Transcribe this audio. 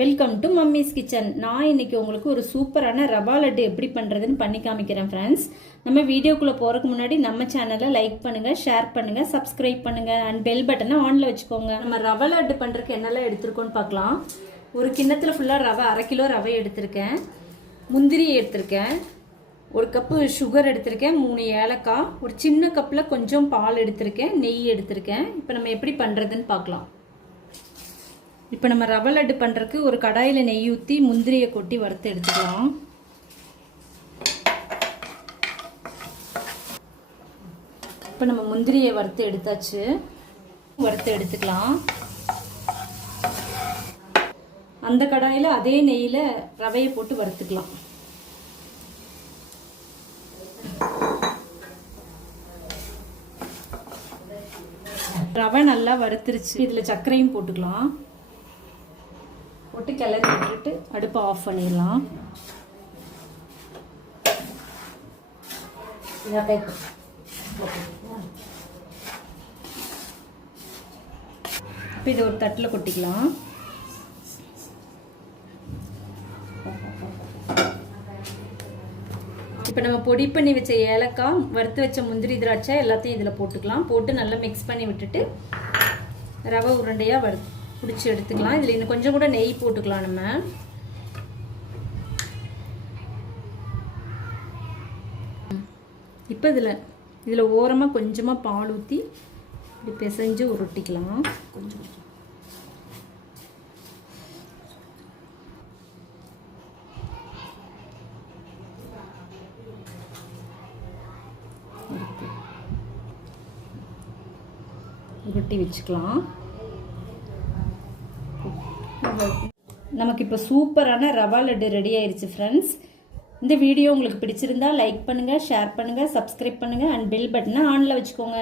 Welcome to mummy's kitchen. நான் இன்னைக்கு உங்களுக்கு ஒரு சூப்பரான ரவா லட்டு எப்படி பண்ணுறதுன்னு பண்ணி காமிக்கிறேன் ஃப்ரெண்ட்ஸ். நம்ம வீடியோக்குள்ளே போகிறதுக்கு முன்னாடி நம்ம சேனலை லைக் பண்ணுங்கள், ஷேர் பண்ணுங்கள், சப்ஸ்கிரைப் பண்ணுங்கள் அண்ட் பெல் பட்டனை ஆனில் வச்சுக்கோங்க. நம்ம ரவா லட்டு பண்ணுறதுக்கு என்னெல்லாம் எடுத்துருக்கோன்னு பார்க்கலாம். ஒரு கிண்ணத்தில் ஃபுல்லாக ரவை 1/2 கிலோ ரவை எடுத்திருக்கேன். முந்திரி எடுத்திருக்கேன். 1 கப்பு சுகர் எடுத்திருக்கேன். 3 ஏலக்காய். ஒரு சின்ன கப்பில் கொஞ்சம் பால் எடுத்திருக்கேன். நெய் எடுத்திருக்கேன். இப்போ நம்ம எப்படி பண்ணுறதுன்னு பார்க்கலாம். இப்போ நம்ம ரவை லட்டு பண்ணுறதுக்கு ஒரு கடாயில் நெய் ஊற்றி முந்திரியை கொட்டி வறுத்து எடுத்துக்கலாம். இப்போ நம்ம முந்திரியை வறுத்து எடுத்தாச்சு. வறுத்து எடுத்துக்கலாம். அந்த கடாயில் அதே நெய்யில் ரவையை போட்டு வறுத்துக்கலாம். ரவை நல்லா வறுத்துருச்சு. இதில் சர்க்கரையும் போட்டுக்கலாம். போட்டு கிளறி விட்டுட்டு அடுப்பை ஆஃப் பண்ணிடலாம். இப்போ இது ஒரு தட்டில் கொட்டிக்கலாம். இப்போ நம்ம பொடி பண்ணி வச்ச ஏலக்காய், வறுத்து வச்ச முந்திரி, திராட்சை எல்லாத்தையும் இதில் போட்டுக்கலாம். போட்டு நல்லா மிக்ஸ் பண்ணி விட்டுட்டு ரவை உருண்டையாக பிடிச்சி எடுத்துக்கலாம். இதில் இன்னும் கொஞ்சம் கூட நெய் போட்டுக்கலாம். நம்ம இப்போ இதில் ஓரமாக கொஞ்சமாக பால் ஊற்றி இப்படி பிசைஞ்சு உருட்டிக்கலாம். கொஞ்சம் உருட்டி வச்சுக்கலாம். நமக்கு இப்போ சூப்பரான ரவா லட்டு ரெடி ஆயிடுச்சு ஃப்ரெண்ட்ஸ். இந்த வீடியோ உங்களுக்கு பிடிச்சிருந்தா லைக் பண்ணுங்கள், ஷேர் பண்ணுங்கள், சப்ஸ்கிரைப் பண்ணுங்கள் அண்ட் பெல் பட்டனை ஆனில் வச்சுக்கோங்க.